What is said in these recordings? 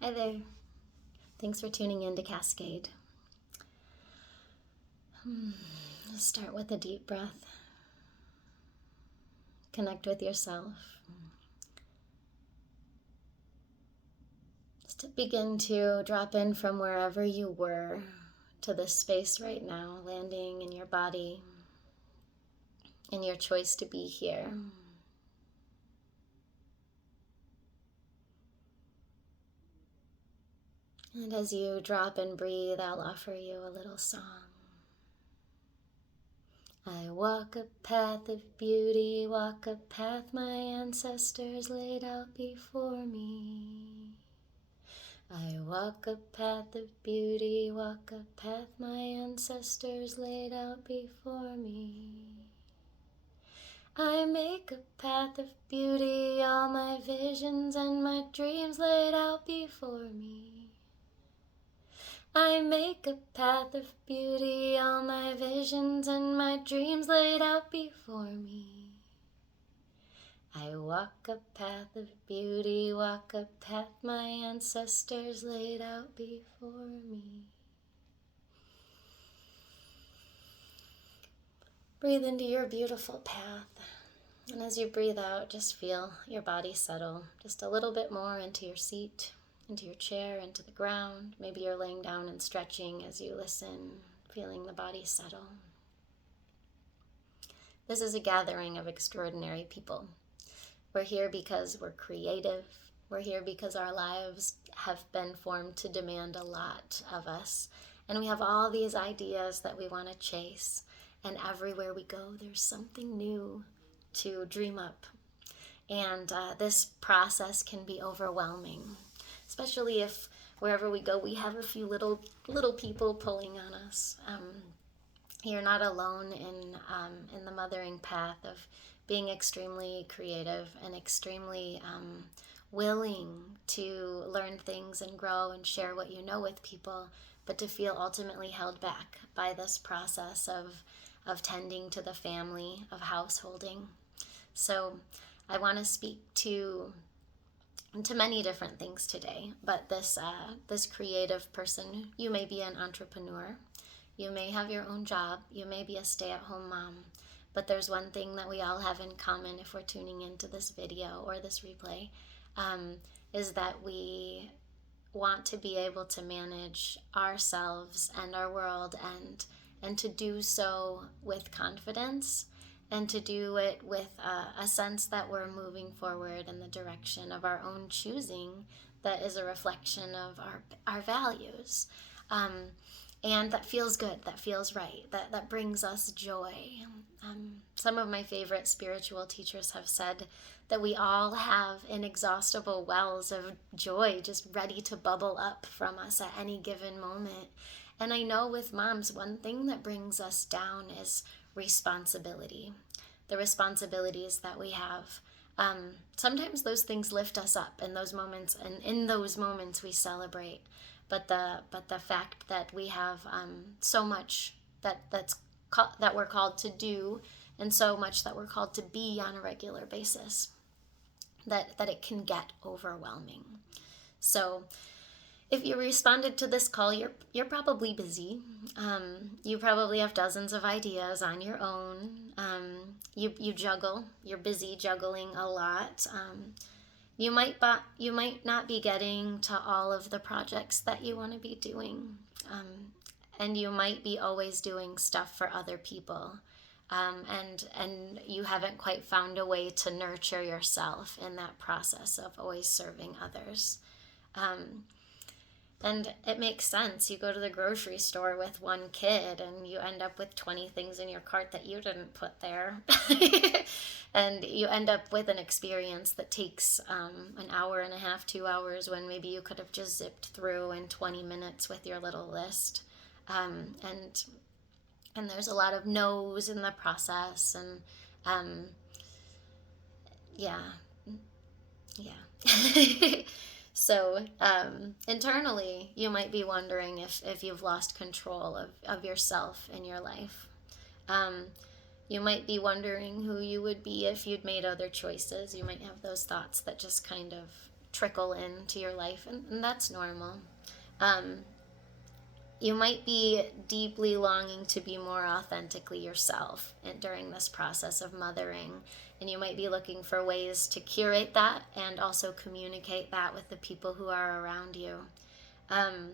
Hi there. Thanks for tuning in to Cascade. Start with a deep breath. Connect with yourself. Just begin to drop in from wherever you were to this space right now, landing in your body, in your choice to be here. And as you drop and breathe, I'll offer you a little song. I walk a path of beauty, walk a path my ancestors laid out before me. I walk a path of beauty, walk a path my ancestors laid out before me. I make a path of beauty, all my visions and my dreams laid out before me. I make a path of beauty, all my visions and my dreams laid out before me. I walk a path of beauty, walk a path my ancestors laid out before me. Breathe into your beautiful path. And as you breathe out, just feel your body settle just a little bit more into your seat, into your chair, into the ground. Maybe you're laying down and stretching as you listen, feeling the body settle. This is a gathering of extraordinary people. We're here because we're creative. We're here because our lives have been formed to demand a lot of us. And we have all these ideas that we want to chase. And everywhere we go, there's something new to dream up. And this process can be overwhelming, especially if wherever we go, we have a few little people pulling on us. You're not alone in the mothering path of being extremely creative and extremely willing to learn things and grow and share what you know with people, but to feel ultimately held back by this process of tending to the family, of householding. So I want to speak to many different things today, but this creative person, you may be an entrepreneur, you may have your own job, you may be a stay-at-home mom, but there's one thing that we all have in common if we're tuning into this video or this replay, is that we want to be able to manage ourselves and our world and to do so with confidence and to do it with a sense that we're moving forward in the direction of our own choosing that is a reflection of our values. And that feels good, that feels right, that brings us joy. Some of my favorite spiritual teachers have said that we all have inexhaustible wells of joy just ready to bubble up from us at any given moment. And I know with moms, one thing that brings us down is responsibility, the responsibilities that we have. Sometimes those things lift us up in those moments, and in those moments we celebrate. But the fact that we have so much that we're called to do, and so much that we're called to be on a regular basis, that it can get overwhelming. So if you responded to this call, you're probably busy. You probably have dozens of ideas on your own. You juggle. You're busy juggling a lot. You might not be getting to all of the projects that you want to be doing, and you might be always doing stuff for other people, and you haven't quite found a way to nurture yourself in that process of always serving others. And it makes sense. You go to the grocery store with one kid and you end up with 20 things in your cart that you didn't put there. And you end up with an experience that takes an hour and a half, 2 hours, when maybe you could have just zipped through in 20 minutes with your little list. And there's a lot of no's in the process. And yeah. So internally, you might be wondering if you've lost control of yourself in your life. You might be wondering who you would be if you'd made other choices. You might have those thoughts that just kind of trickle into your life, and that's normal. Um, you might be deeply longing to be more authentically yourself during this process of mothering, and you might be looking for ways to curate that and also communicate that with the people who are around you. Um,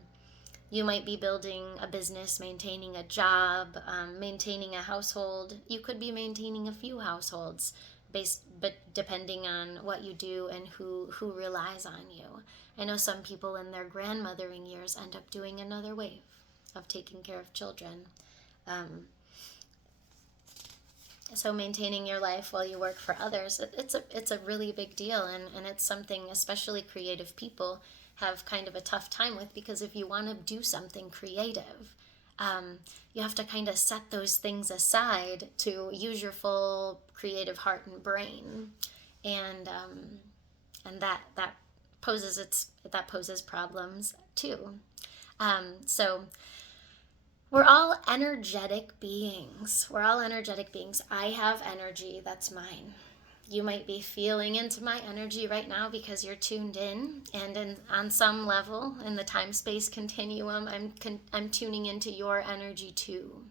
you might be building a business, maintaining a job, maintaining a household. You could be maintaining a few households, but depending on what you do and who relies on you. I know some people in their grandmothering years end up doing another wave of taking care of children. Um, so maintaining your life while you work for others, it's a really big deal, and it's something especially creative people have kind of a tough time with, because if you want to do something creative, you have to kind of set those things aside to use your full creative heart and brain, and that poses problems too. So we're all energetic beings. We're all energetic beings. I have energy that's mine. You might be feeling into my energy right now because you're tuned in, and on some level in the time-space continuum, I'm tuning into your energy too.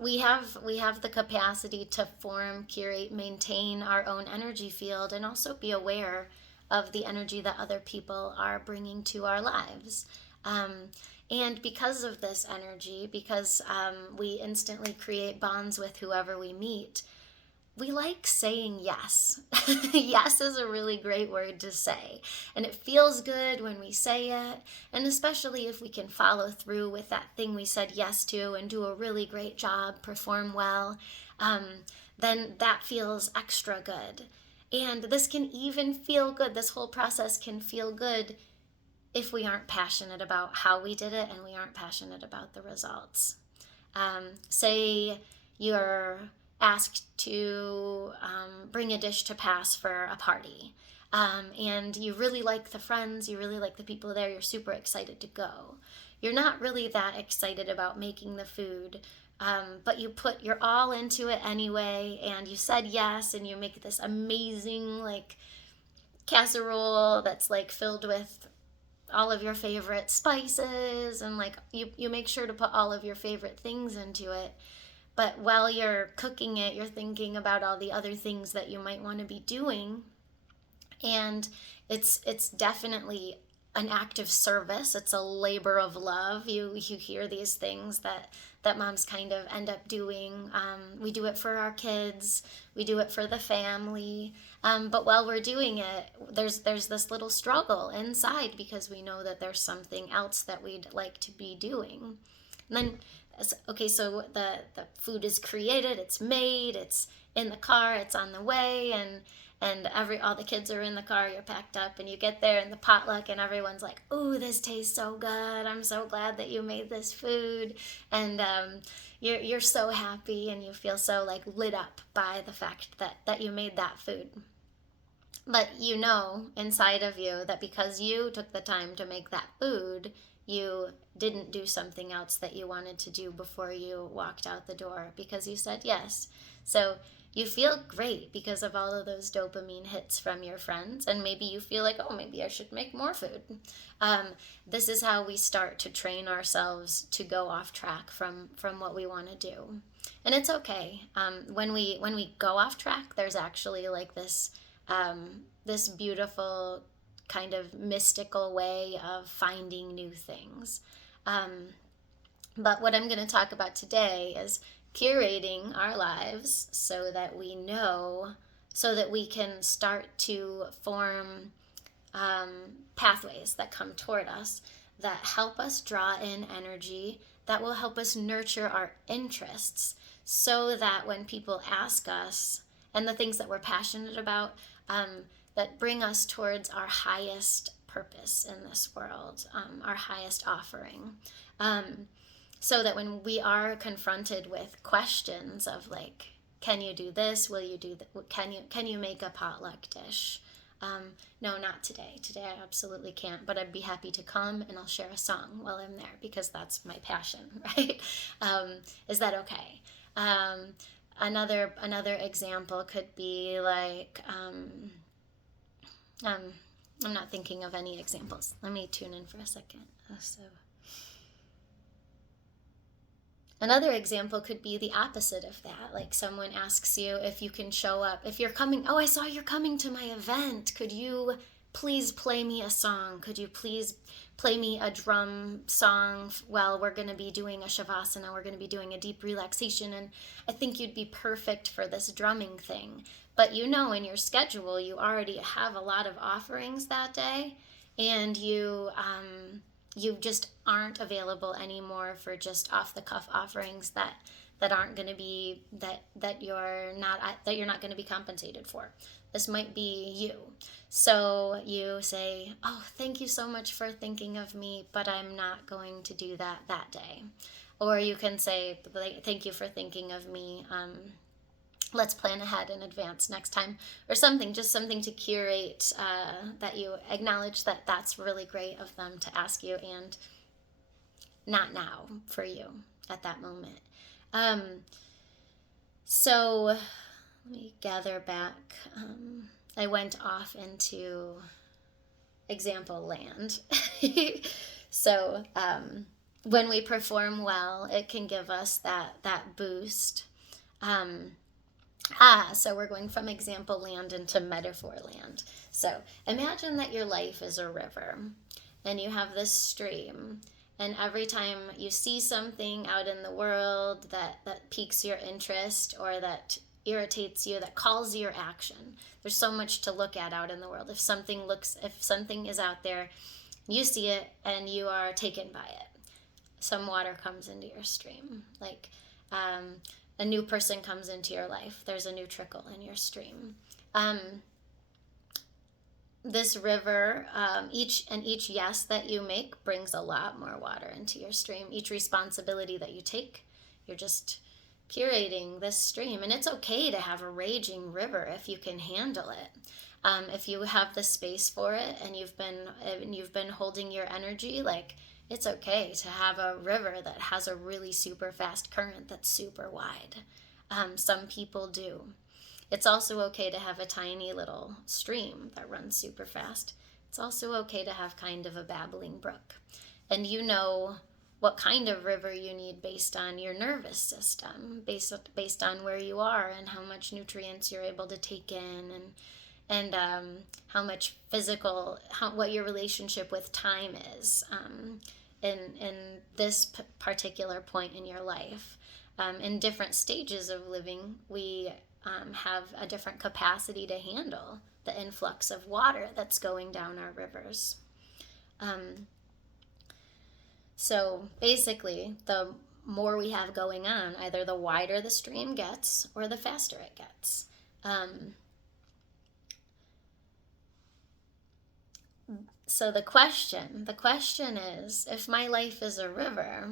We have the capacity to form, curate, maintain our own energy field, and also be aware of the energy that other people are bringing to our lives. And because of this energy, because we instantly create bonds with whoever we meet, we like saying yes. Yes is a really great word to say. And it feels good when we say it. And especially if we can follow through with that thing we said yes to and do a really great job, perform well, then that feels extra good. And this can even feel good. This whole process can feel good if we aren't passionate about how we did it and we aren't passionate about the results. Say you're asked to bring a dish to pass for a party, and you really like the friends, you really like the people there, you're super excited to go. You're not really that excited about making the food, but you're all into it anyway, and you said yes, and you make this amazing like casserole that's like filled with all of your favorite spices, and like you make sure to put all of your favorite things into it. But while you're cooking it, you're thinking about all the other things that you might want to be doing. And it's definitely an act of service. It's a labor of love. You hear these things that moms kind of end up doing. We do it for our kids. We do it for the family. But while we're doing it, there's this little struggle inside, because we know that there's something else that we'd like to be doing. And then, okay, so the food is created, it's made, it's in the car, it's on the way, and all the kids are in the car, you're packed up, and you get there in the potluck, and everyone's like, "Ooh, this tastes so good. I'm so glad that you made this food." And you're so happy, and you feel so like lit up by the fact that you made that food. But you know inside of you that because you took the time to make that food, you didn't do something else that you wanted to do before you walked out the door, because you said yes. So you feel great because of all of those dopamine hits from your friends, and maybe you feel like, oh, maybe I should make more food. This is how we start to train ourselves to go off track from what we want to do. And it's okay. When we go off track, there's actually like this beautiful kind of mystical way of finding new things. But what I'm going to talk about today is curating our lives so that we can start to form pathways that come toward us, that help us draw in energy, that will help us nurture our interests, so that when people ask us, and the things that we're passionate about, that bring us towards our highest purpose in this world, our highest offering. So that when we are confronted with questions of like, can you do this? Will you do that? Can you make a potluck dish? No, not today. Today I absolutely can't, but I'd be happy to come and I'll share a song while I'm there, because that's my passion, right? Is that okay? another example could be like, I'm not thinking of any examples. Let me tune in for a second. Another example could be the opposite of that. Like someone asks you if you can show up. If you're coming, oh, I saw you're coming to my event. Could you please play me a song? Could you please play me a drum song? Well, we're going to be doing a Shavasana. We're going to be doing a deep relaxation. And I think you'd be perfect for this drumming thing. But you know, in your schedule, you already have a lot of offerings that day. And you just aren't available anymore for just off the cuff offerings that aren't going to be that you're not going to be compensated for. This might be you. So you say, oh, thank you so much for thinking of me, but I'm not going to do that day. Or you can say, thank you for thinking of me. Let's plan ahead in advance next time, or something, just something to curate, that you acknowledge that that's really great of them to ask you, and not now for you at that moment. So let me gather back. I went off into example land. So when we perform well, it can give us that boost. So we're going from example land into metaphor land. So imagine that your life is a river and you have this stream, and every time you see something out in the world that piques your interest or that irritates you, that calls your action. There's so much to look at out in the world. If something is out there, you see it and you are taken by it. Some water comes into your stream, like a new person comes into your life. There's a new trickle in your stream. This river, each yes that you make brings a lot more water into your stream. Each responsibility that you take, you're just curating this stream. And it's okay to have a raging river if you can handle it. If you have the space for it and you've been holding your energy, like, it's okay to have a river that has a really super fast current that's super wide. Some people do. It's also okay to have a tiny little stream that runs super fast. It's also okay to have kind of a babbling brook. And you know what kind of river you need based on your nervous system, based on where you are and how much nutrients you're able to take in, and how much what your relationship with time is. In this particular point in your life. In different stages of living, we have a different capacity to handle the influx of water that's going down our rivers. So basically, the more we have going on, either the wider the stream gets or the faster it gets. So the question is, if my life is a river,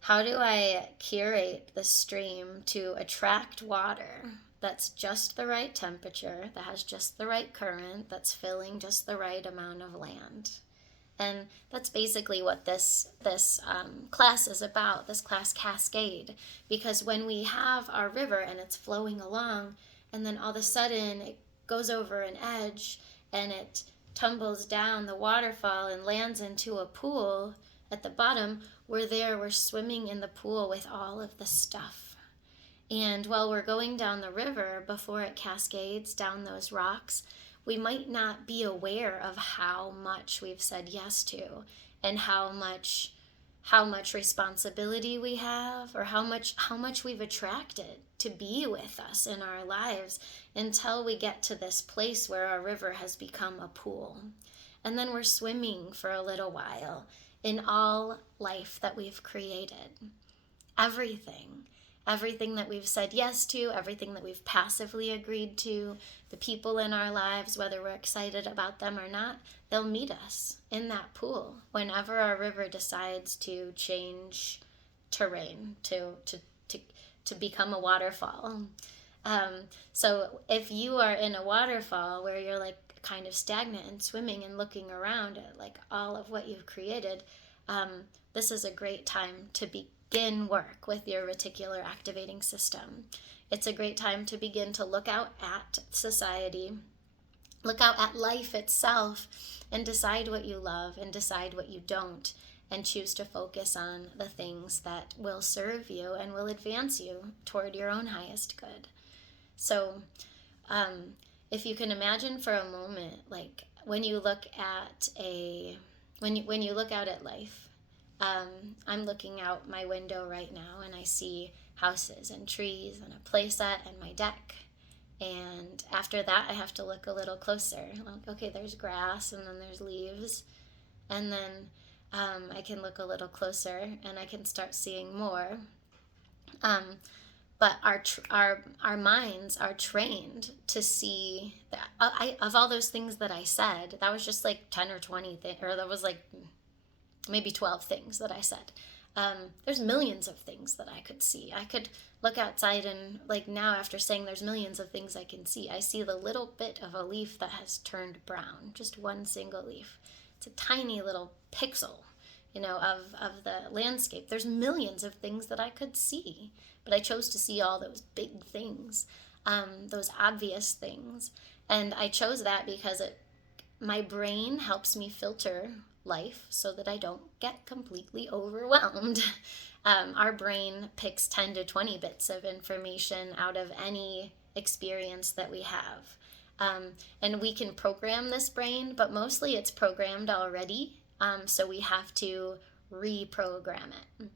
how do I curate the stream to attract water that's just the right temperature, that has just the right current, that's filling just the right amount of land? And that's basically what this class is about, this class Cascade. Because when we have our river and it's flowing along, and then all of a sudden it goes over an edge and it tumbles down the waterfall and lands into a pool at the bottom, we're swimming in the pool with all of the stuff. And while we're going down the river, before it cascades down those rocks, we might not be aware of how much we've said yes to, and how much responsibility we have, or how much we've attracted to be with us in our lives, until we get to this place where our river has become a pool. And then we're swimming for a little while in all life that we've created. Everything that we've said yes to, everything that we've passively agreed to, the people in our lives, whether we're excited about them or not, they'll meet us in that pool whenever our river decides to change terrain, to become a waterfall. So if you are in a waterfall where you're like kind of stagnant and swimming and looking around at like all of what you've created, this is a great time to begin work with your reticular activating system. It's a great time to begin to look out at society, look out at life itself, and decide what you love and decide what you don't, and choose to focus on the things that will serve you and will advance you toward your own highest good. So if you can imagine for a moment, like when you look at when you look out at life, I'm looking out my window right now and I see houses and trees and a playset and my deck. And after that, I have to look a little closer. Like, okay, there's grass and then there's leaves. And then I can look a little closer and I can start seeing more. But our minds are trained to see that. Of all those things that I said, that was just like 10 or 20 things, or that was like maybe 12 things that I said. There's millions of things that I could see. I could look outside and, like, now after saying there's millions of things I can see, I see the little bit of a leaf that has turned brown, just one single leaf. It's a tiny little pixel, of the landscape. There's millions of things that I could see, but I chose to see all those big things, those obvious things. And I chose that because my brain helps me filter life so that I don't get completely overwhelmed. Our brain picks 10 to 20 bits of information out of any experience that we have. And we can program this brain, but mostly it's programmed already. So we have to reprogram it.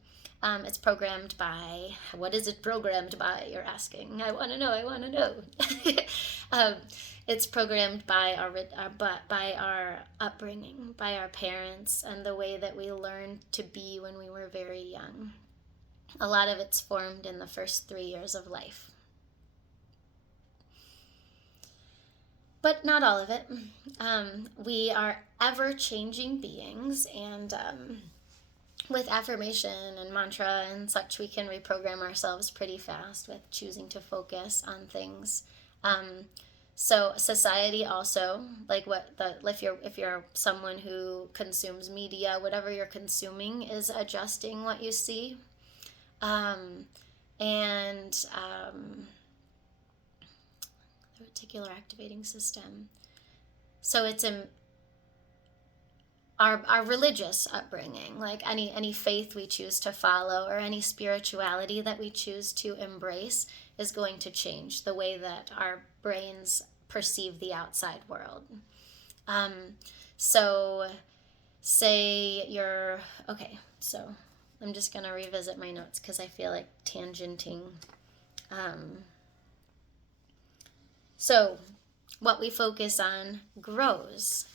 It's programmed by, what is it programmed by, you're asking? I want to know. It's programmed by our upbringing, by our parents, and the way that we learned to be when we were very young. A lot of it's formed in the first 3 years of life. But not all of it. We are ever-changing beings, and with affirmation and mantra and such, we can reprogram ourselves pretty fast with choosing to focus on things. So society also, like if you're someone who consumes media, whatever you're consuming is adjusting what you see. The reticular activating system. So it's our religious upbringing, like any faith we choose to follow or any spirituality that we choose to embrace is going to change the way that our brains perceive the outside world. So I'm just going to revisit my notes because I feel like tangenting. So what we focus on grows.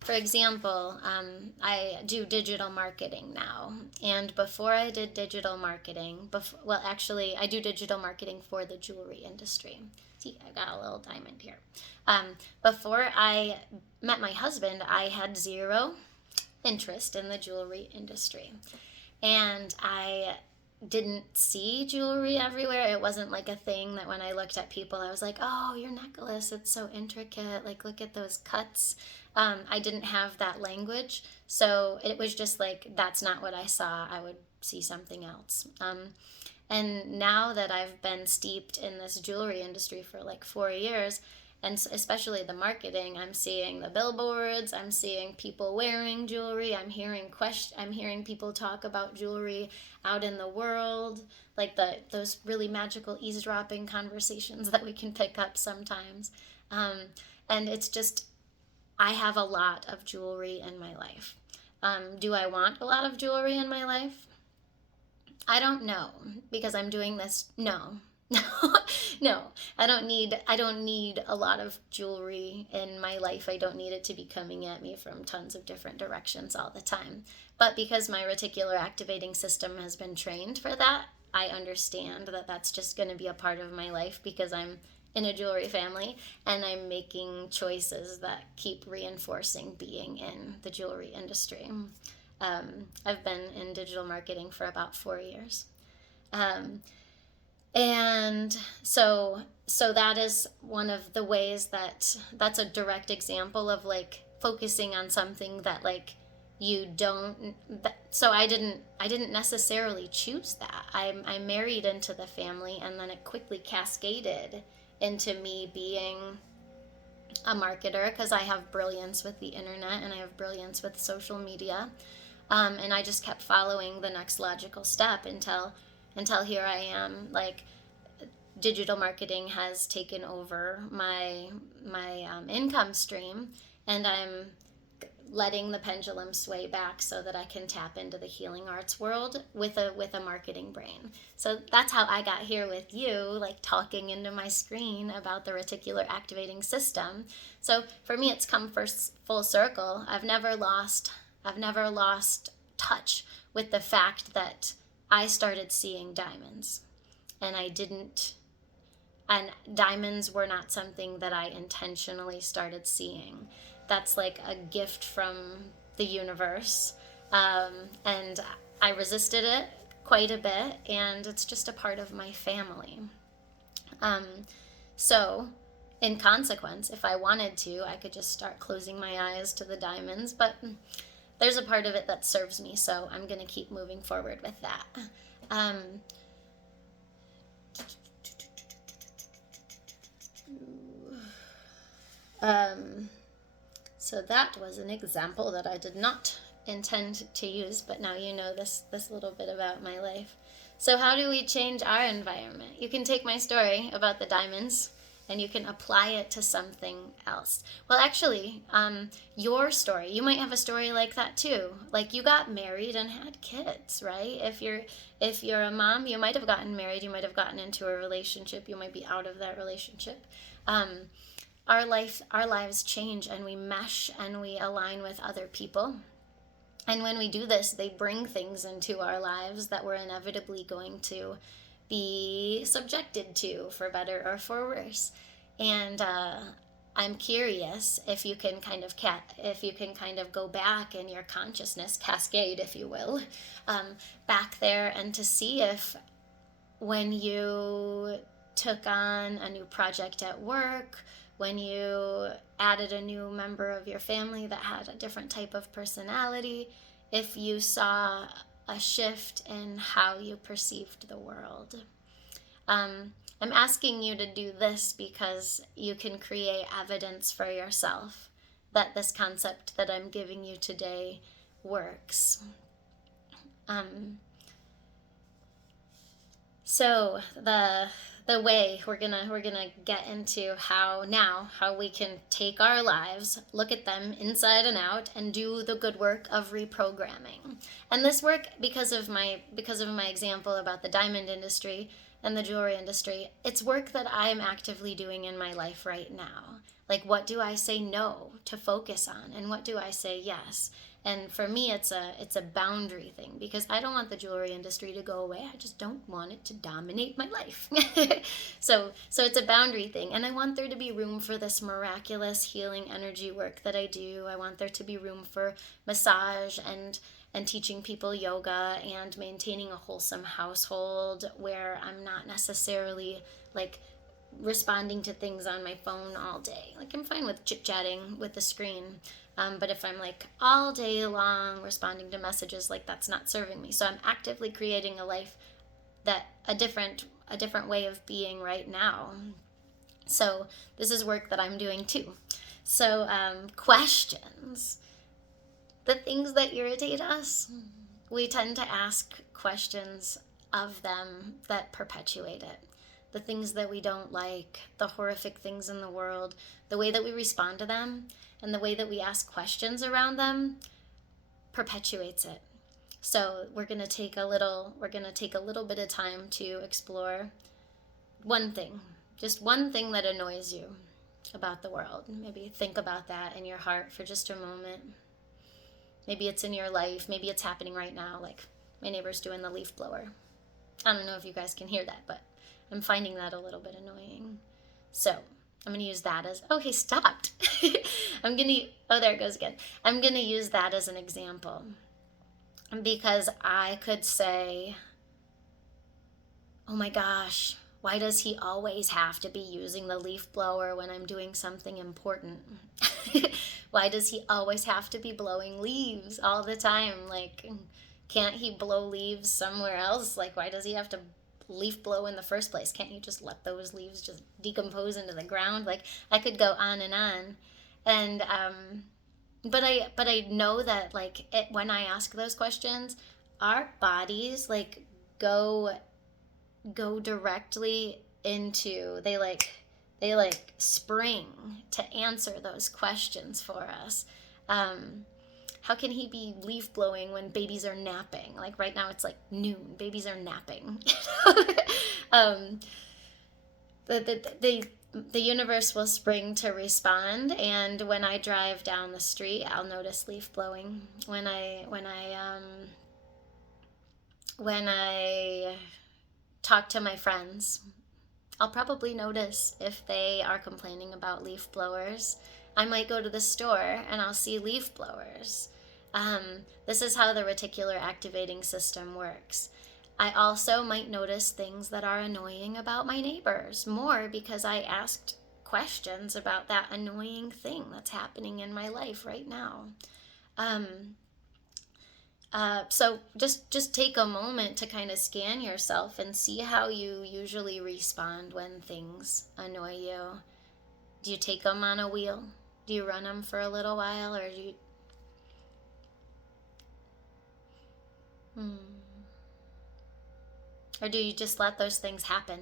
For example, I do digital marketing now, and before I did digital marketing, I do digital marketing for the jewelry industry. See, I got a little diamond here. Before I met my husband, I had zero interest in the jewelry industry, and I didn't see jewelry everywhere. It wasn't like a thing that when I looked at people, I was like, oh, your necklace, it's so intricate. Like, look at those cuts. I didn't have that language. So it was just like, that's not what I saw. I would see something else. And now that I've been steeped in this jewelry industry for like 4 years, and especially the marketing, I'm seeing the billboards, I'm seeing people wearing jewelry, I'm hearing people talk about jewelry out in the world, like those really magical eavesdropping conversations that we can pick up sometimes. And it's just, I have a lot of jewelry in my life. Do I want a lot of jewelry in my life? I don't know, because I'm doing this. No, I don't need a lot of jewelry in my life. I don't need it to be coming at me from tons of different directions all the time. But because my reticular activating system has been trained for that, I understand that that's just going to be a part of my life because I'm in a jewelry family and I'm making choices that keep reinforcing being in the jewelry industry. I've been in digital marketing for about 4 years. And so that is one of the ways that's a direct example of like focusing on something that like you don't, so I didn't necessarily choose that. I married into the family, and then it quickly cascaded into me being a marketer, because I have brilliance with the internet and I have brilliance with social media. And I just kept following the next logical step until here I am. Like, digital marketing has taken over my income stream, and I'm letting the pendulum sway back so that I can tap into the healing arts world with a marketing brain. So that's how I got here with you, like talking into my screen about the reticular activating system. So for me, it's come first full circle. I've never lost touch with the fact that I started seeing diamonds, and diamonds were not something that I intentionally started seeing. That's like a gift from the universe. And I resisted it quite a bit, and it's just a part of my family. So, in consequence, if I wanted to, I could just start closing my eyes to the diamonds, but there's a part of it that serves me, so I'm going to keep moving forward with that. So that was an example that I did not intend to use, but now you know this little bit about my life. So how do we change our environment? You can take my story about the diamonds and you can apply it to something else. Well, actually, your story, you might have a story like that too. Like, you got married and had kids, right? If you're a mom, you might have gotten married, you might have gotten into a relationship, you might be out of that relationship. Our lives change, and we mesh and we align with other people. And when we do this, they bring things into our lives that we're inevitably going to be subjected to, for better or for worse. And I'm curious if you can kind of go back in your consciousness, cascade, if you will, back there, and to see if when you took on a new project at work, when you added a new member of your family that had a different type of personality, if you saw a shift in how you perceived the world. I'm asking you to do this because you can create evidence for yourself that this concept that I'm giving you today works. So the way we're gonna get into how we can take our lives, look at them inside and out, and do the good work of reprogramming. And this work, because of my example about the diamond industry and the jewelry industry, it's work that I'm actively doing in my life right now. Like, what do I say no to focus on, and what do I say yes? And for me, it's a boundary thing, because I don't want the jewelry industry to go away. I just don't want it to dominate my life. So it's a boundary thing. And I want there to be room for this miraculous healing energy work that I do. I want there to be room for massage and teaching people yoga and maintaining a wholesome household where I'm not necessarily like responding to things on my phone all day. Like, I'm fine with chit-chatting with the screen. But if I'm like all day long responding to messages, like, that's not serving me. So I'm actively creating a life that a different way of being right now. So this is work that I'm doing too. So questions. The things that irritate us, we tend to ask questions of them that perpetuate it. The things that we don't like, the horrific things in the world, the way that we respond to them, and the way that we ask questions around them perpetuates it. So we're going to take a little bit of time to explore one thing, just one thing that annoys you about the world. Maybe think about that in your heart for just a moment. Maybe it's in your life, maybe it's happening right now, like my neighbor's doing the leaf blower. I don't know if you guys can hear that, but I'm finding that a little bit annoying. So I'm going to use that as, oh, he stopped. There it goes again. I'm going to use that as an example, because I could say, oh my gosh, Why does he always have to be using the leaf blower when I'm doing something important? Why does he always have to be blowing leaves all the time? Like, can't he blow leaves somewhere else? Like, why does he have to leaf blow in the first place? Can't you just let those leaves just decompose into the ground? Like, I could go on and on. And but I know that, like, when I ask those questions, our bodies like go directly into, they spring to answer those questions for us. How can he be leaf blowing when babies are napping? Like right now it's like noon, babies are napping. The universe will spring to respond, and when I drive down the street, I'll notice leaf blowing. When I talk to my friends, I'll probably notice if they are complaining about leaf blowers. I might go to the store and I'll see leaf blowers. This is how the reticular activating system works. I also might notice things that are annoying about my neighbors more because I asked questions about that annoying thing that's happening in my life right now. So just take a moment to kind of scan yourself and see how you usually respond when things annoy you. Do you take them on a wheel? Do you run them for a little while, or do you... Or do you just let those things happen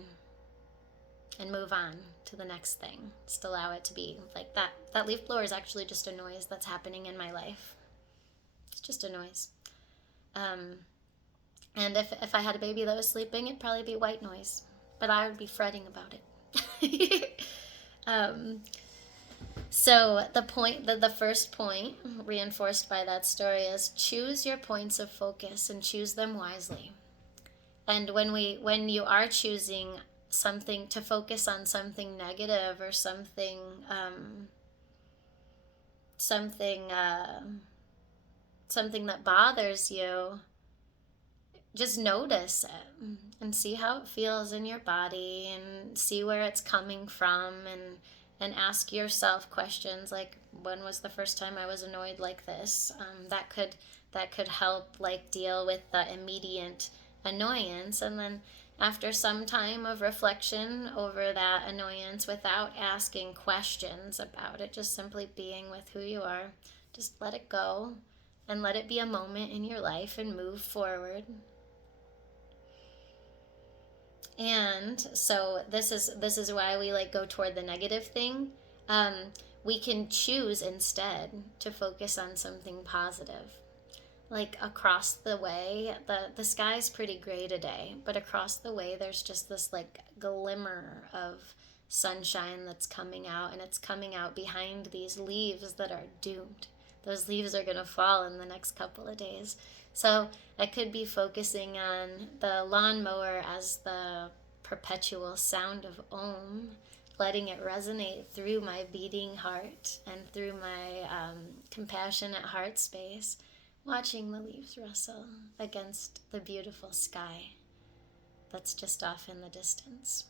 and move on to the next thing? Just allow it to be like that. That leaf blower is actually just a noise that's happening in my life. It's just a noise. And if I had a baby that was sleeping, it'd probably be white noise, but I would be fretting about it. So the first point reinforced by that story is choose your points of focus and choose them wisely. And when you are choosing something to focus on, something negative or something that bothers you, just notice it and see how it feels in your body and see where it's coming from, and ask yourself questions like, when was the first time I was annoyed like this? That could help like deal with the immediate annoyance, and then after some time of reflection over that annoyance, without asking questions about it, just simply being with who you are, just let it go and let it be a moment in your life and move forward. And so this is why we like go toward the negative thing. We can choose instead to focus on something positive. Like across the way, the sky's pretty gray today, but across the way there's just this like glimmer of sunshine that's coming out, and it's coming out behind these leaves that are doomed. Those leaves are going to fall in the next couple of days. So I could be focusing on the lawnmower as the perpetual sound of Om, letting it resonate through my beating heart and through my compassionate heart space, watching the leaves rustle against the beautiful sky that's just off in the distance.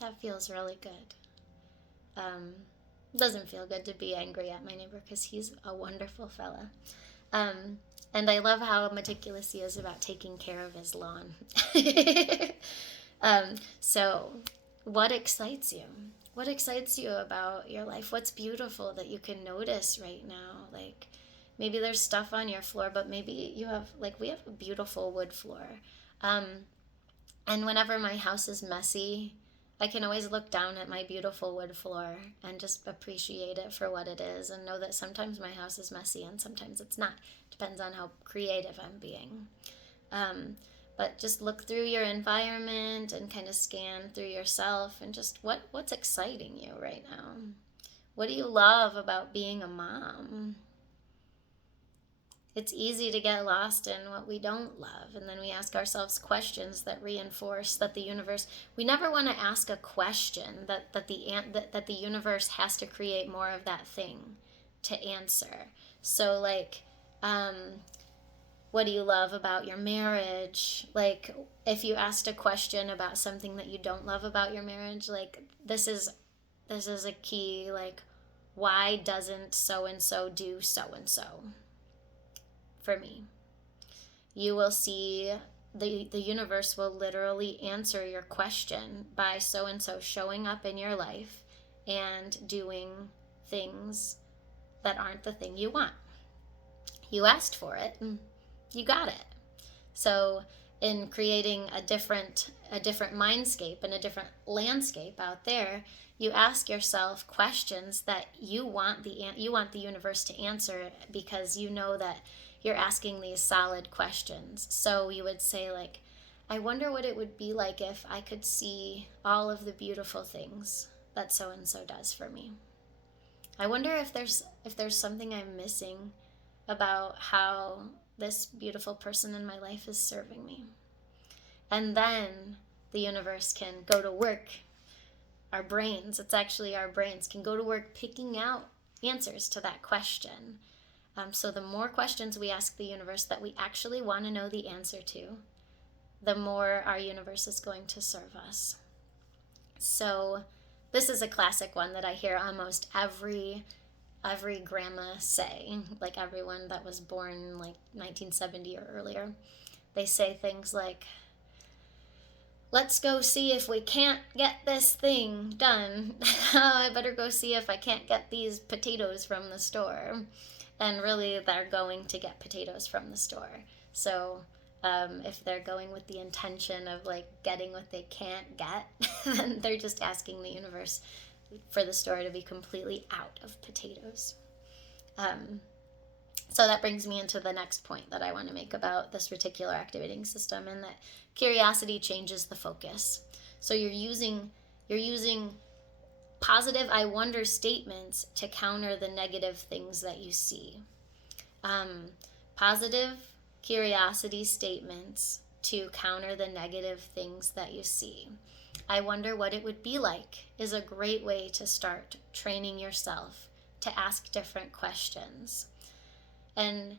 That feels really good. Doesn't feel good to be angry at my neighbor because he's a wonderful fella. And I love how meticulous he is about taking care of his lawn. So what excites you? What excites you about your life? What's beautiful that you can notice right now? Like, maybe there's stuff on your floor, but maybe you have, like, we have a beautiful wood floor. And whenever my house is messy, I can always look down at my beautiful wood floor and just appreciate it for what it is, and know that sometimes my house is messy and sometimes it's not. Depends on how creative I'm being. But just look through your environment and kind of scan through yourself, and just what's exciting you right now? What do you love about being a mom? It's easy to get lost in what we don't love, and then we ask ourselves questions that reinforce that the universe. We never want to ask a question that the universe has to create more of that thing to answer. So like, what do you love about your marriage? Like, if you asked a question about something that you don't love about your marriage, like, this is a key, like, why doesn't so and so do so and so for me? You will see the universe will literally answer your question by so and so showing up in your life and doing things that aren't the thing you want. You asked for it, and you got it. So in creating a different mindscape and a different landscape out there, you ask yourself questions that you want the universe to answer, because you know that you're asking these solid questions. So you would say, like, I wonder what it would be like if I could see all of the beautiful things that so and so does for me. I wonder if there's something I'm missing about how this beautiful person in my life is serving me. And then the universe can go to work. Our brains, it's actually our brains, can go to work picking out answers to that question. So the more questions we ask the universe that we actually want to know the answer to, the more our universe is going to serve us. So this is a classic one that I hear almost every grandma say, like everyone that was born like 1970 or earlier. They say things like, let's go see if we can't get this thing done. I better go see if I can't get these potatoes from the store. And really, they're going to get potatoes from the store. So if they're going with the intention of like getting what they can't get, then they're just asking the universe for the store to be completely out of potatoes. So that brings me into the next point that I want to make about this reticular activating system, and that curiosity changes the focus. So you're using positive I wonder statements to counter the negative things that you see. Positive curiosity statements to counter the negative things that you see. I wonder what it would be like is a great way to start training yourself to ask different questions. And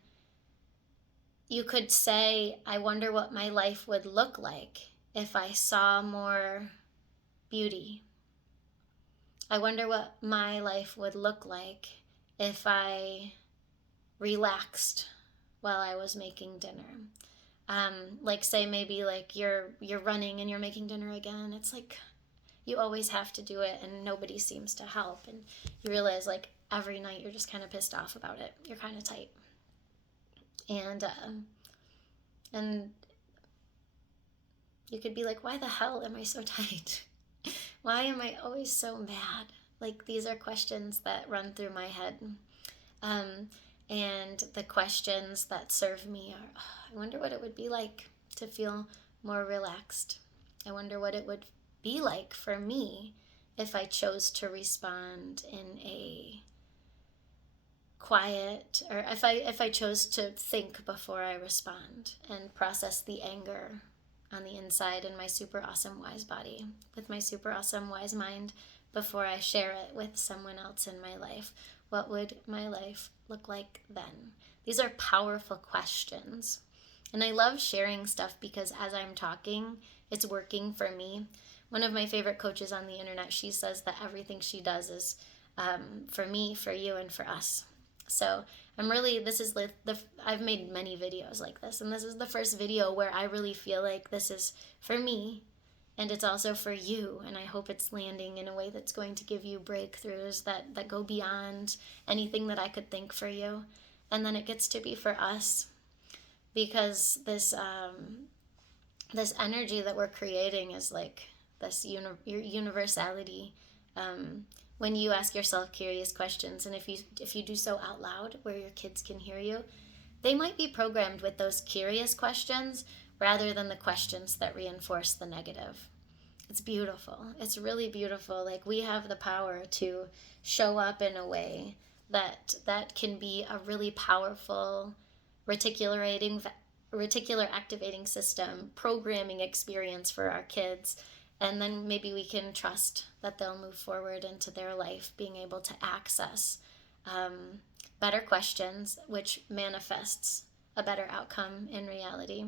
you could say, I wonder what my life would look like if I saw more beauty. I wonder what my life would look like if I relaxed while I was making dinner. Like, say maybe like you're running and you're making dinner again. It's like you always have to do it and nobody seems to help, and you realize like every night you're just kind of pissed off about it. You're kind of tight, and you could be like, why the hell am I so tight? Why am I always so mad? Like, these are questions that run through my head. And the questions that serve me are, I wonder what it would be like to feel more relaxed. I wonder what it would be like for me if I chose to respond in a quiet, or if I chose to think before I respond and process the anger on the inside in my super awesome wise body with my super awesome wise mind before I share it with someone else in my life. What would my life look like then? These are powerful questions. And I love sharing stuff because as I'm talking, it's working for me. One of my favorite coaches on the internet, she says that everything she does is for me, for you, and for us. So I've made many videos like this, and this is the first video where I really feel like this is for me, and it's also for you, and I hope it's landing in a way that's going to give you breakthroughs that go beyond anything that I could think for you. And then it gets to be for us, because this energy that we're creating is like this universality. When you ask yourself curious questions, and if you do so out loud where your kids can hear you, they might be programmed with those curious questions rather than the questions that reinforce the negative. It's beautiful. It's really beautiful. Like, we have the power to show up in a way that can be a really powerful reticular activating system programming experience for our kids. And then maybe we can trust that they'll move forward into their life being able to access better questions, which manifests a better outcome in reality.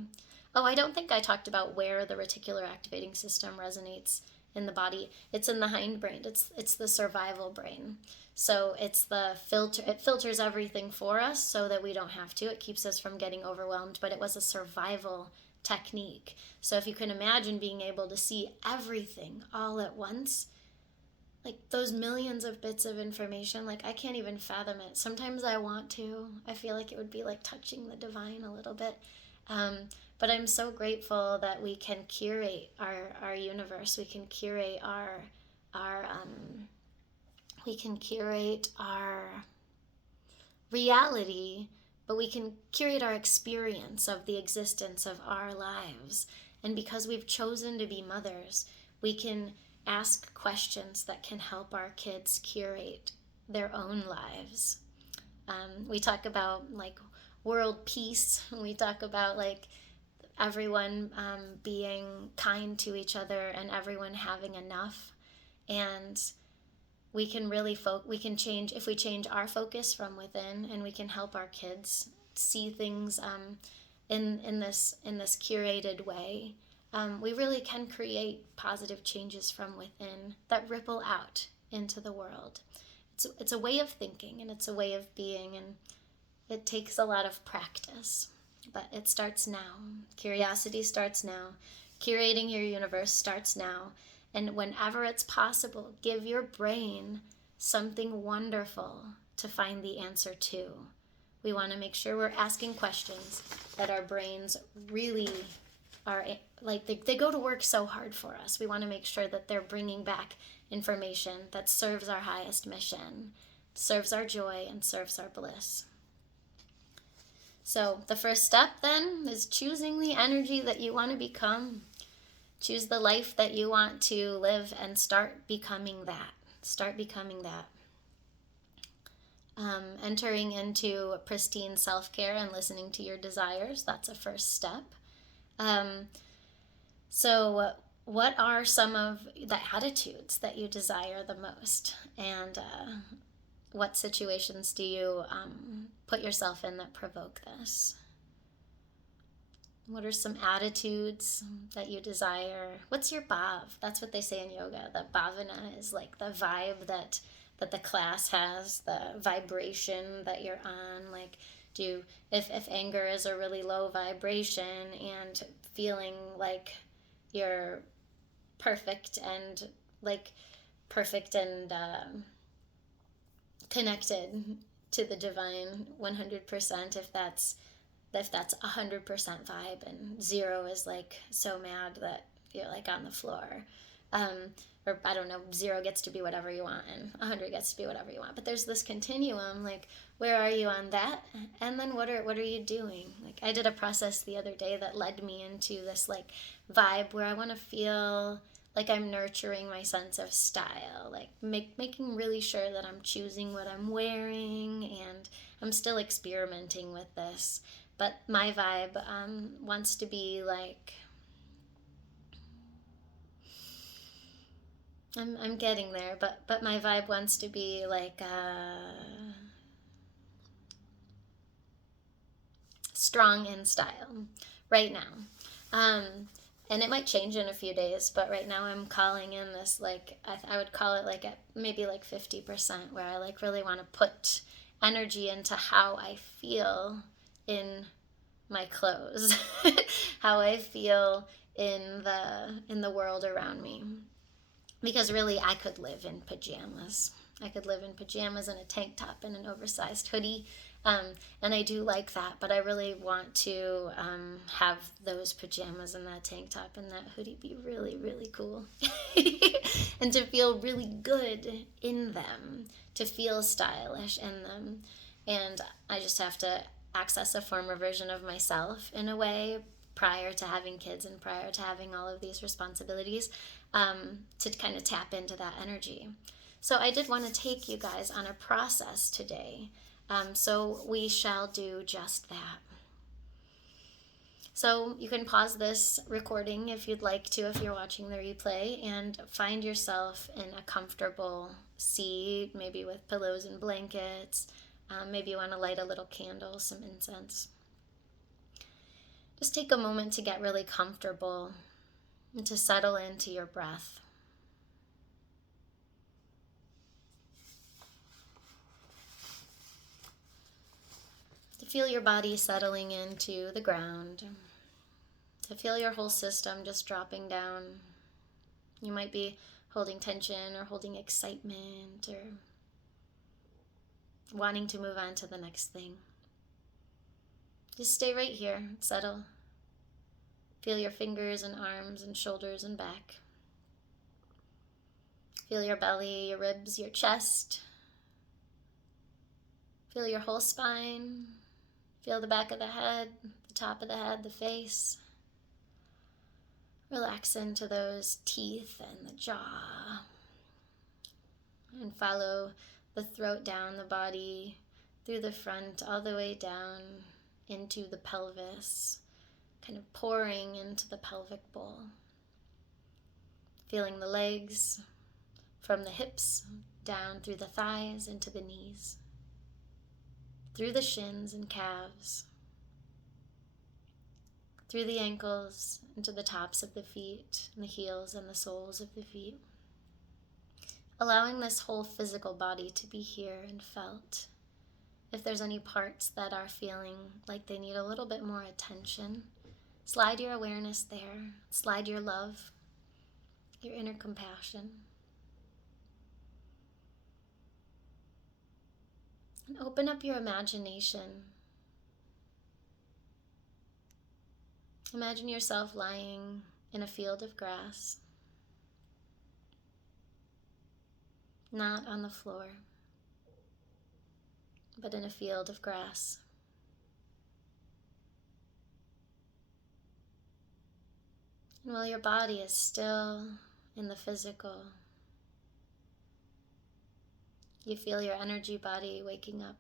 Oh, I don't think I talked about where the reticular activating system resonates in the body. It's in the hindbrain. It's the survival brain. So it's the filter. It filters everything for us so that we don't have to. It keeps us from getting overwhelmed, but it was a survival technique. So if you can imagine being able to see everything all at once, like those millions of bits of information, like I can't even fathom it. Sometimes I want to. I feel like it would be like touching the divine a little bit. But I'm so grateful that we can curate our universe. We can curate our we can curate our reality, but we can curate our experience of the existence of our lives. And because we've chosen to be mothers, we can ask questions that can help our kids curate their own lives. We talk about like world peace. We talk about like everyone being kind to each other and everyone having enough. And we can really we can change if we change our focus from within, and we can help our kids see things in this curated way. We really can create positive changes from within that ripple out into the world. It's a way of thinking, and it's a way of being, and it takes a lot of practice, but it starts now. Curiosity starts now. Curating your universe starts now. And whenever it's possible, give your brain something wonderful to find the answer to. We want to make sure we're asking questions that our brains really are, like they go to work so hard for us. We want to make sure that they're bringing back information that serves our highest mission, serves our joy, and serves our bliss. So the first step then is choosing the energy that you want to become. Choose the life that you want to live and start becoming that. Start becoming that. Entering into pristine self-care and listening to your desires, that's a first step. So what are some of the attitudes that you desire the most? And what situations do you put yourself in that provoke this? What are some attitudes that you desire? What's your bhav? That's what they say in yoga. That bhavana is like the vibe that the class has, the vibration that you're on. Like, if anger is a really low vibration and feeling like you're perfect and connected to the divine 100%, if that's 100% vibe, and 0 is like so mad that you're like on the floor, or I don't know, 0 gets to be whatever you want and 100 gets to be whatever you want. But there's this continuum, like where are you on that, and then what are you doing? Like I did a process the other day that led me into this like vibe where I want to feel like I'm nurturing my sense of style, like making really sure that I'm choosing what I'm wearing, and I'm still experimenting with this. But my vibe wants to be like, I'm getting there, but my vibe wants to be like strong in style right now. And it might change in a few days, but right now I'm calling in this, like, I would call it like maybe like 50%, where I like really want to put energy into how I feel in my clothes, how I feel in the world around me. Because really I could live in pajamas. I could live in pajamas and a tank top and an oversized hoodie. And I do like that, but I really want to have those pajamas and that tank top and that hoodie be really, really cool. And to feel really good in them, to feel stylish in them. And I just have to access a former version of myself in a way prior to having kids and prior to having all of these responsibilities, to kind of tap into that energy. So I did want to take you guys on a process today. So we shall do just that. So you can pause this recording if you'd like to, if you're watching the replay, and find yourself in a comfortable seat, maybe with pillows and blankets. Maybe you want to light a little candle, some incense. Just take a moment to get really comfortable and to settle into your breath. To feel your body settling into the ground. To feel your whole system just dropping down. You might be holding tension or holding excitement or wanting to move on to the next thing. Just stay right here, settle. Feel your fingers and arms and shoulders and back. Feel your belly, your ribs, your chest. Feel your whole spine. Feel the back of the head, the top of the head, the face. Relax into those teeth and the jaw. And follow the throat down the body, through the front, all the way down into the pelvis, kind of pouring into the pelvic bowl. Feeling the legs from the hips down through the thighs into the knees, through the shins and calves, through the ankles into the tops of the feet and the heels and the soles of the feet. Allowing this whole physical body to be here and felt. If there's any parts that are feeling like they need a little bit more attention, slide your awareness there. Slide your love, your inner compassion. And open up your imagination. Imagine yourself lying in a field of grass, not on the floor, but in a field of grass. And while your body is still in the physical, you feel your energy body waking up,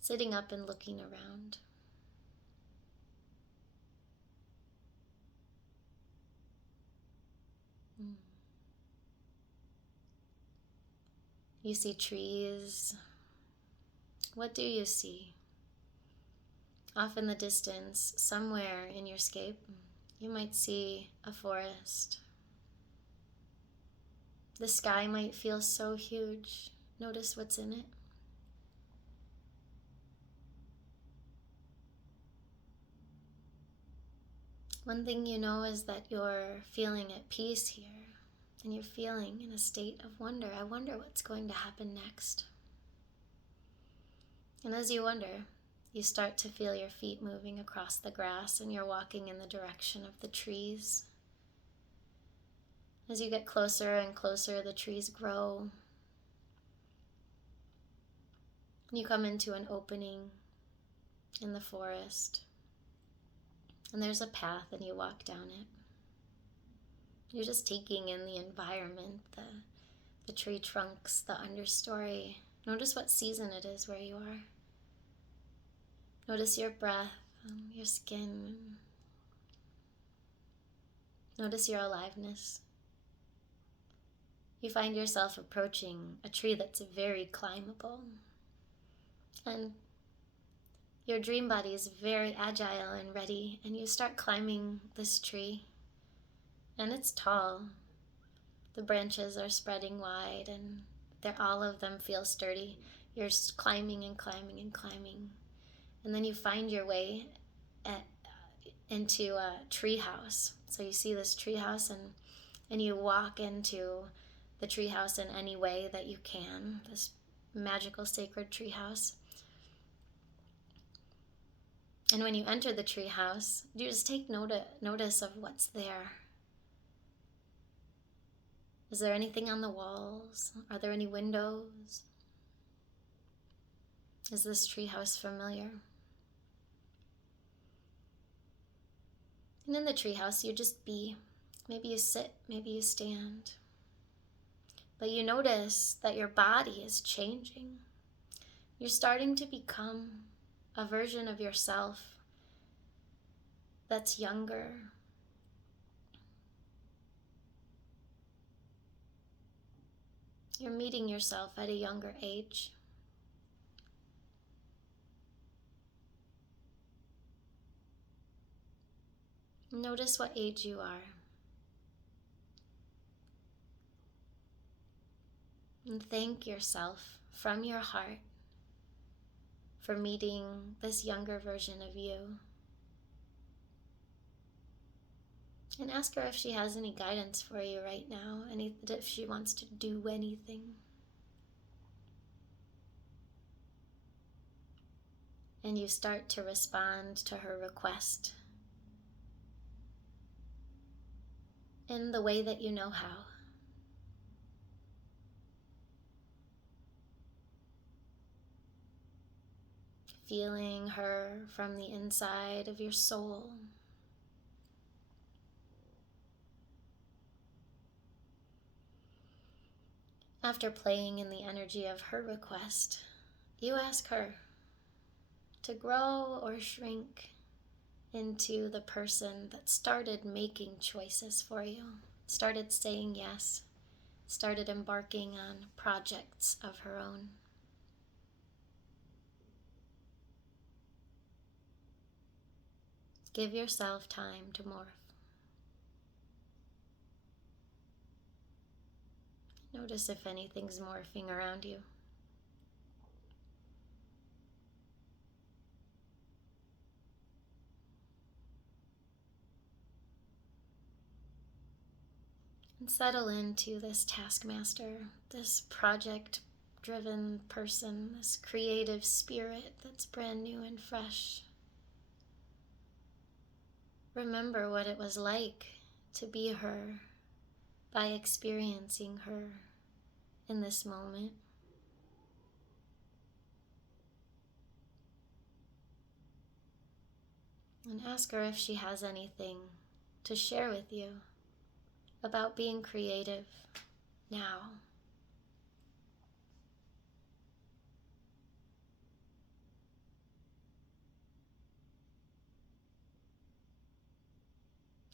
sitting up and looking around. You see trees. What do you see? Off in the distance, somewhere in your scape, you might see a forest. The sky might feel so huge. Notice what's in it. One thing you know is that you're feeling at peace here, and you're feeling in a state of wonder. I wonder what's going to happen next. And as you wonder, you start to feel your feet moving across the grass, and you're walking in the direction of the trees. As you get closer and closer, the trees grow. You come into an opening in the forest, and there's a path, and you walk down it. You're just taking in the environment, the tree trunks, the understory. Notice what season it is where you are. Notice your breath, your skin. Notice your aliveness. You find yourself approaching a tree that's very climbable. And your dream body is very agile and ready, and you start climbing this tree. And it's tall. The branches are spreading wide, and all of them feel sturdy. You're climbing and climbing and climbing. And then you find your way into a tree house. So you see this tree house, and you walk into the tree house in any way that you can, this magical sacred tree house. And when you enter the tree house, you just take notice of what's there. Is there anything on the walls? Are there any windows? Is this tree house familiar? And in the treehouse, you just be. Maybe you sit, maybe you stand. But you notice that your body is changing. You're starting to become a version of yourself that's younger. You're meeting yourself at a younger age. Notice what age you are. And thank yourself from your heart for meeting this younger version of you. And ask her if she has any guidance for you right now, if she wants to do anything. And you start to respond to her request in the way that you know how. Feeling her from the inside of your soul. After playing in the energy of her request, you ask her to grow or shrink into the person that started making choices for you, started saying yes, started embarking on projects of her own. Give yourself time to morph. Notice if anything's morphing around you. And settle into this taskmaster, this project-driven person, this creative spirit that's brand new and fresh. Remember what it was like to be her by experiencing her in this moment. And ask her if she has anything to share with you about being creative now.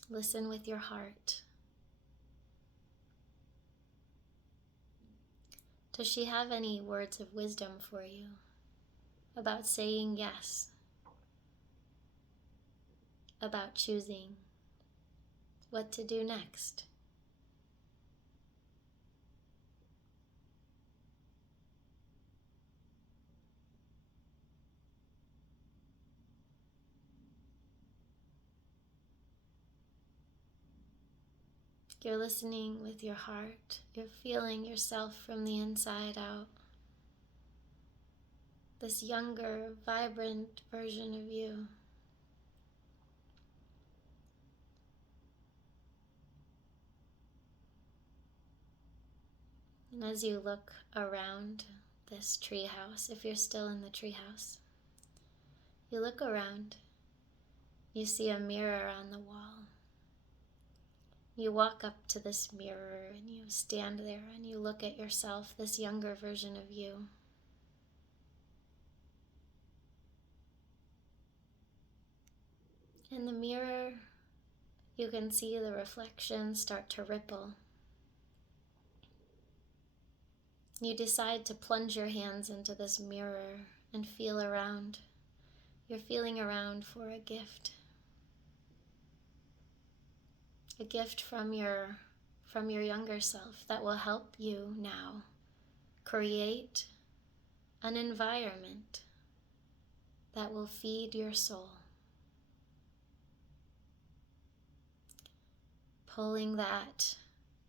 Listen with your heart. Does she have any words of wisdom for you about saying yes, about choosing what to do next? You're listening with your heart. You're feeling yourself from the inside out. This younger, vibrant version of you. And as you look around this treehouse, if you're still in the treehouse, you look around, you see a mirror on the wall. You walk up to this mirror and you stand there and you look at yourself, this younger version of you. In the mirror, you can see the reflection start to ripple. You decide to plunge your hands into this mirror and feel around. You're feeling around for a gift. A gift from your younger self that will help you now create an environment that will feed your soul. Pulling that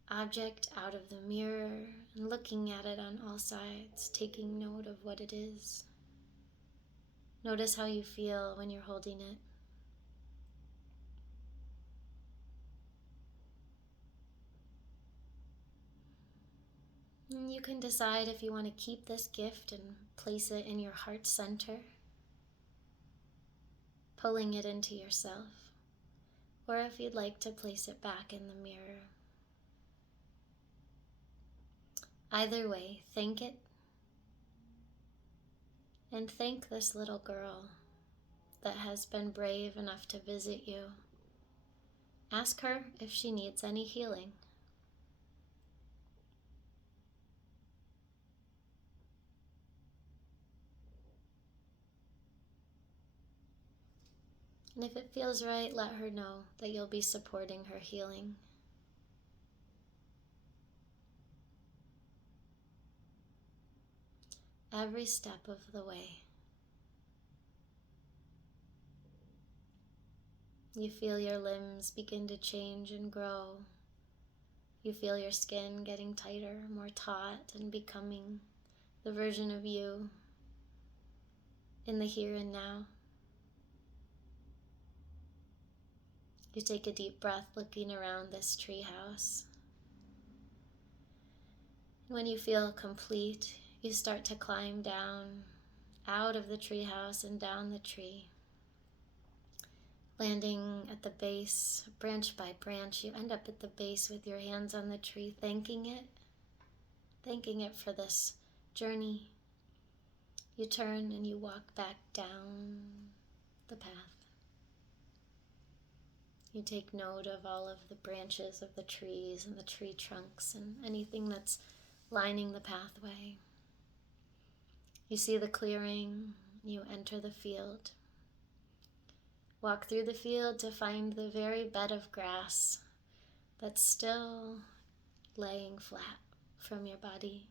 object out of the mirror and looking at it on all sides, taking note of what it is. Notice how you feel when you're holding it. And you can decide if you want to keep this gift and place it in your heart center, pulling it into yourself, or if you'd like to place it back in the mirror. Either way, thank it, and thank this little girl that has been brave enough to visit you. Ask her if she needs any healing. And if it feels right, let her know that you'll be supporting her healing. Every step of the way. You feel your limbs begin to change and grow. You feel your skin getting tighter, more taut, and becoming the version of you in the here and now. You take a deep breath looking around this treehouse. When you feel complete, you start to climb down out of the treehouse and down the tree. Landing at the base, branch by branch, you end up at the base with your hands on the tree, thanking it for this journey. You turn and you walk back down the path. You take note of all of the branches of the trees and the tree trunks and anything that's lining the pathway. You see the clearing, you enter the field. Walk through the field to find the very bed of grass that's still laying flat from your body.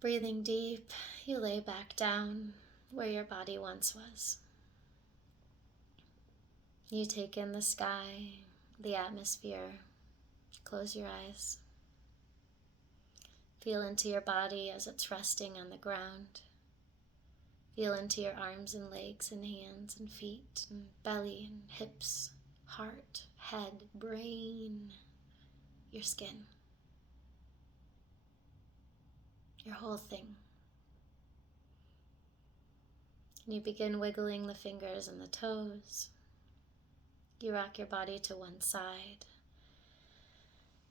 Breathing deep, you lay back down where your body once was. You take in the sky, the atmosphere. Close your eyes. Feel into your body as it's resting on the ground. Feel into your arms and legs and hands and feet and belly and hips, heart, head, brain, your skin, your whole thing. And you begin wiggling the fingers and the toes. You rock your body to one side,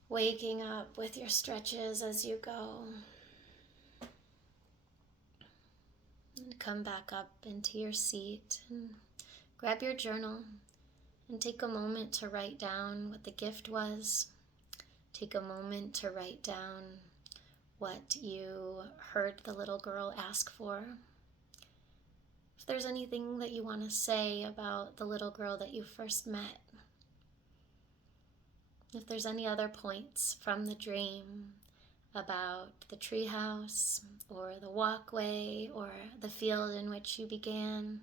waking up with your stretches as you go. And come back up into your seat and grab your journal and take a moment to write down what the gift was. Take a moment to write down what you heard the little girl ask for. If there's anything that you want to say about the little girl that you first met. If there's any other points from the dream about the treehouse or the walkway or the field in which you began,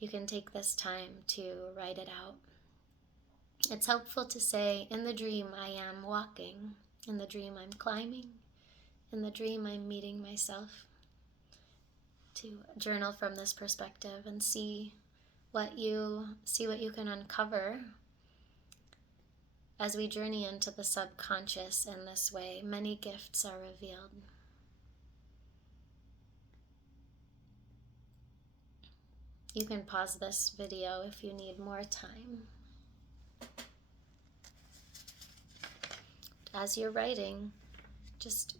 you can take this time to write it out. It's helpful to say, in the dream I am walking, in the dream I'm climbing, in the dream I'm meeting myself. To journal from this perspective and see what you can uncover. As we journey into the subconscious in this way, many gifts are revealed. You can pause this video if you need more time. As you're writing, just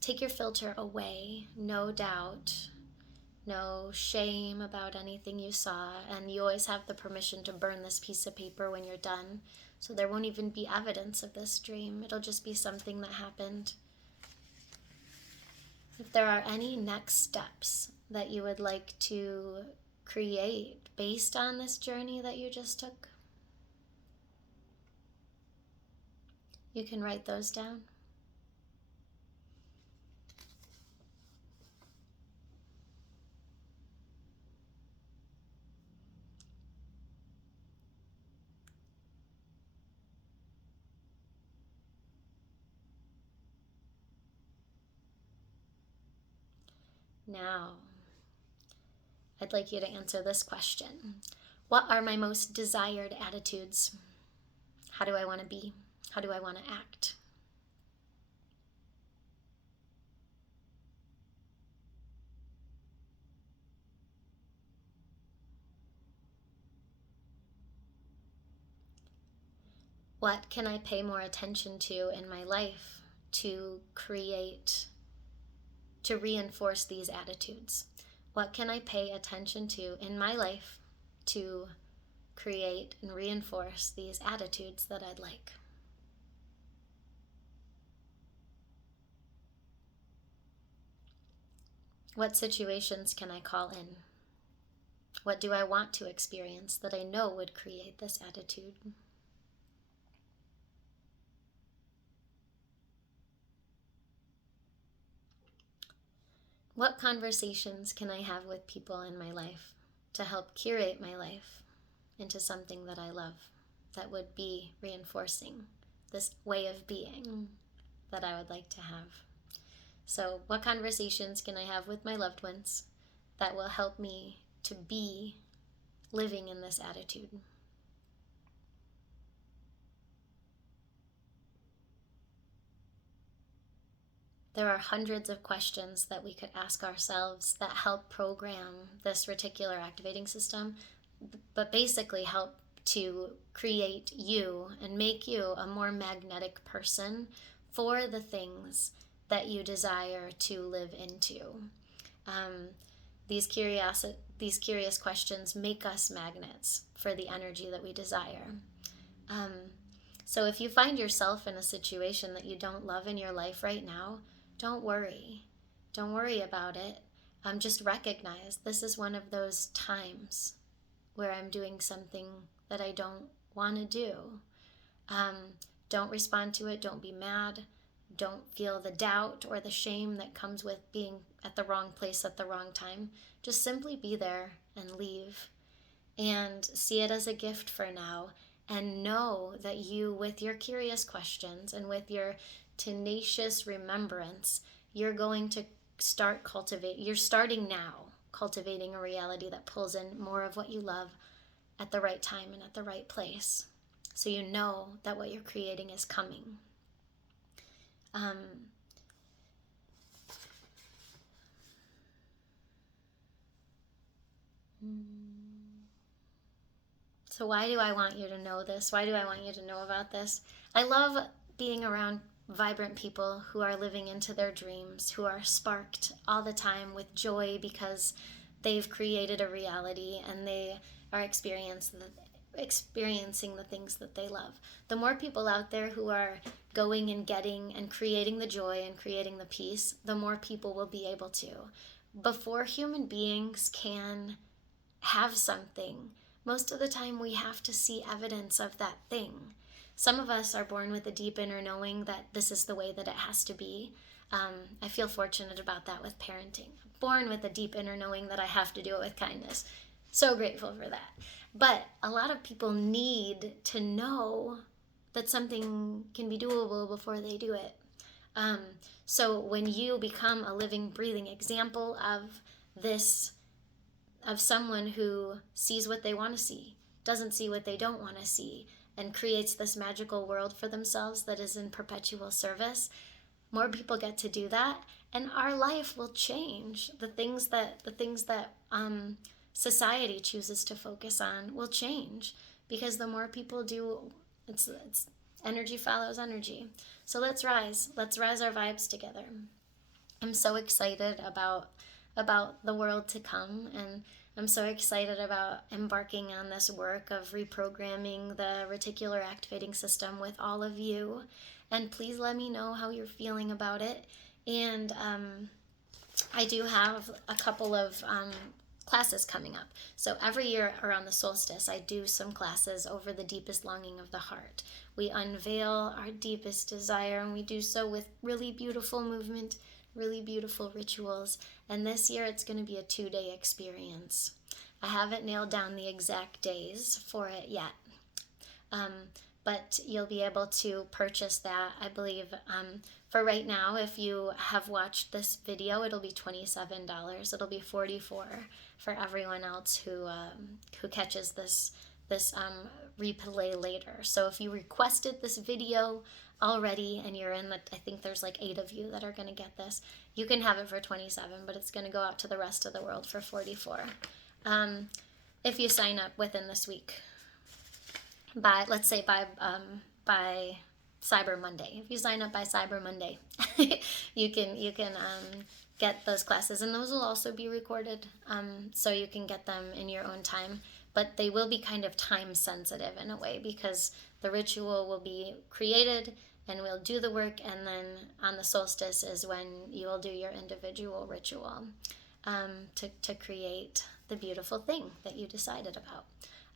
take your filter away, no doubt, no shame about anything you saw, and you always have the permission to burn this piece of paper when you're done. So there won't even be evidence of this dream. It'll just be something that happened. If there are any next steps that you would like to create based on this journey that you just took, you can write those down. Now, I'd like you to answer this question. What are my most desired attitudes? How do I want to be? How do I want to act? What can I pay more attention to in my life to reinforce these attitudes? What can I pay attention to in my life to create and reinforce these attitudes that I'd like? What situations can I call in? What do I want to experience that I know would create this attitude? What conversations can I have with people in my life to help curate my life into something that I love, that would be reinforcing this way of being that I would like to have? So, what conversations can I have with my loved ones that will help me to be living in this attitude? There are hundreds of questions that we could ask ourselves that help program this reticular activating system, but basically help to create you and make you a more magnetic person for the things that you desire to live into. These curious questions make us magnets for the energy that we desire. So if you find yourself in a situation that you don't love in your life right now, don't worry. Don't worry about it. Just recognize this is one of those times where I'm doing something that I don't want to do. Don't respond to it. Don't be mad. Don't feel the doubt or the shame that comes with being at the wrong place at the wrong time. Just simply be there and leave, and see it as a gift for now, and know that you, with your curious questions and with your tenacious remembrance, you're going to you're starting now cultivating a reality that pulls in more of what you love at the right time and at the right place. So you know that what you're creating is coming. So why do I want you to know this? Why do I want you to know about this? I love being around vibrant people who are living into their dreams, who are sparked all the time with joy because they've created a reality and they are experiencing the things that they love. The more people out there who are going and getting and creating the joy and creating the peace, the more people will be able to. Before human beings can have something, most of the time we have to see evidence of that thing. Some of us are born with a deep inner knowing that this is the way that it has to be. I feel fortunate about that with parenting. Born with a deep inner knowing that I have to do it with kindness. So grateful for that. But a lot of people need to know that something can be doable before they do it. So when you become a living, breathing example of this, of someone who sees what they want to see, doesn't see what they don't want to see, and creates this magical world for themselves that is in perpetual service, more people get to do that, and our life will change. The things that society chooses to focus on will change, because the more people do, it's energy follows energy. So let's rise our vibes together. I'm so excited about the world to come, and I'm so excited about embarking on this work of reprogramming the reticular activating system with all of you. And please let me know how you're feeling about it. And I do have a couple of classes coming up. So every year around the solstice, I do some classes over the deepest longing of the heart. We unveil our deepest desire, and we do so with really beautiful movement, really beautiful rituals. And this year it's going to be a 2-day experience. I haven't nailed down the exact days for it yet, but you'll be able to purchase that, I believe. For right now, if you have watched this video, it'll be $27. It'll be $44 for everyone else who catches this replay later. So if you requested this video already and you're in I think there's like 8 of you that are going to get this, you can have it for $27, but it's going to go out to the rest of the world for $44 if you sign up within this week, let's say by Cyber Monday. If you sign up by Cyber Monday, you can get those classes, and those will also be recorded, so you can get them in your own time. But they will be kind of time sensitive in a way, because the ritual will be created and we'll do the work, and then on the solstice is when you will do your individual ritual. to create the beautiful thing that you decided about.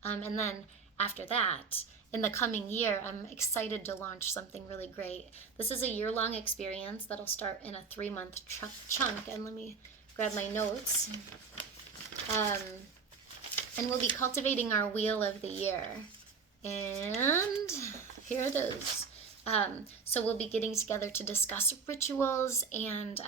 And then after that, in the coming year, I'm excited to launch something really great. This is a year-long experience that'll start in a 3-month chunk. And let me grab my notes. And we'll be cultivating our wheel of the year. And here it is. So we'll be getting together to discuss rituals and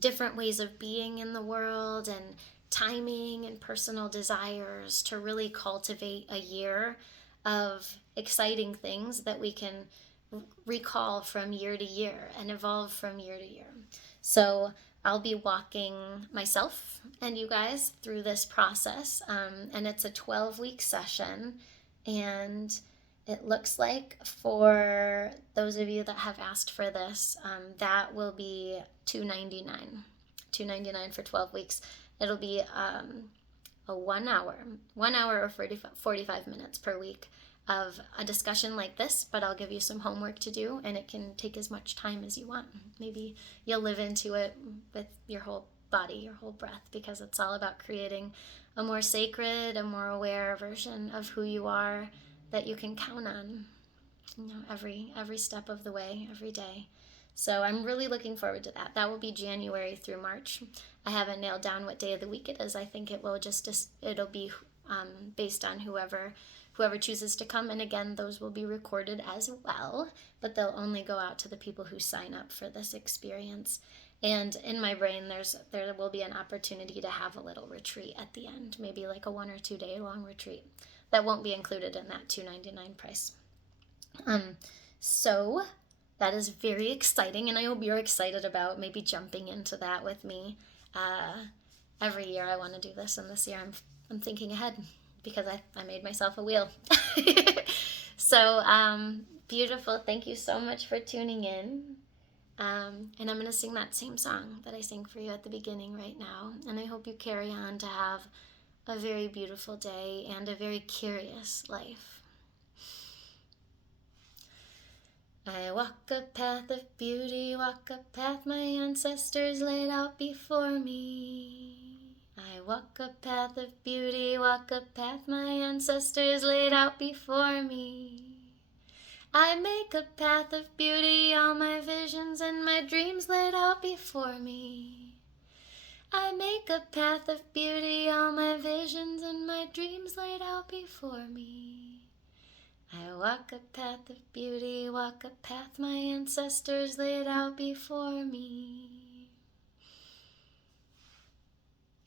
different ways of being in the world and timing and personal desires to really cultivate a year of exciting things that we can recall from year to year and evolve from year to year. So I'll be walking myself and you guys through this process, and it's a 12-week session, and it looks like for those of you that have asked for this, that will be $299 for 12 weeks. It'll be a 1 hour or 45 minutes per week of a discussion like this, but I'll give you some homework to do, and it can take as much time as you want. Maybe you'll live into it with your whole body, your whole breath, because it's all about creating a more sacred, a more aware version of who you are that you can count on, every step of the way, every day. So I'm really looking forward to that. That will be January through March. I haven't nailed down what day of the week it is. I think it'll be based on whoever chooses to come. And again, those will be recorded as well, but they'll only go out to the people who sign up for this experience. And in my brain, there will be an opportunity to have a little retreat at the end, maybe like a 1 or 2 day long retreat. That won't be included in that $299 price. So that is very exciting, and I hope you're excited about maybe jumping into that with me. Every year I want to do this, and this year I'm thinking ahead because I made myself a wheel. So beautiful. Thank you so much for tuning in. And I'm going to sing that same song that I sang for you at the beginning right now, and I hope you carry on to have a very beautiful day and a very curious life. I walk a path of beauty, walk a path my ancestors laid out before me. I walk a path of beauty, walk a path my ancestors laid out before me. I make a path of beauty, all my visions and my dreams laid out before me. I make a path of beauty, all my visions and my dreams laid out before me. I walk a path of beauty, walk a path my ancestors laid out before me.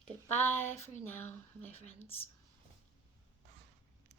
Goodbye for now, my friends.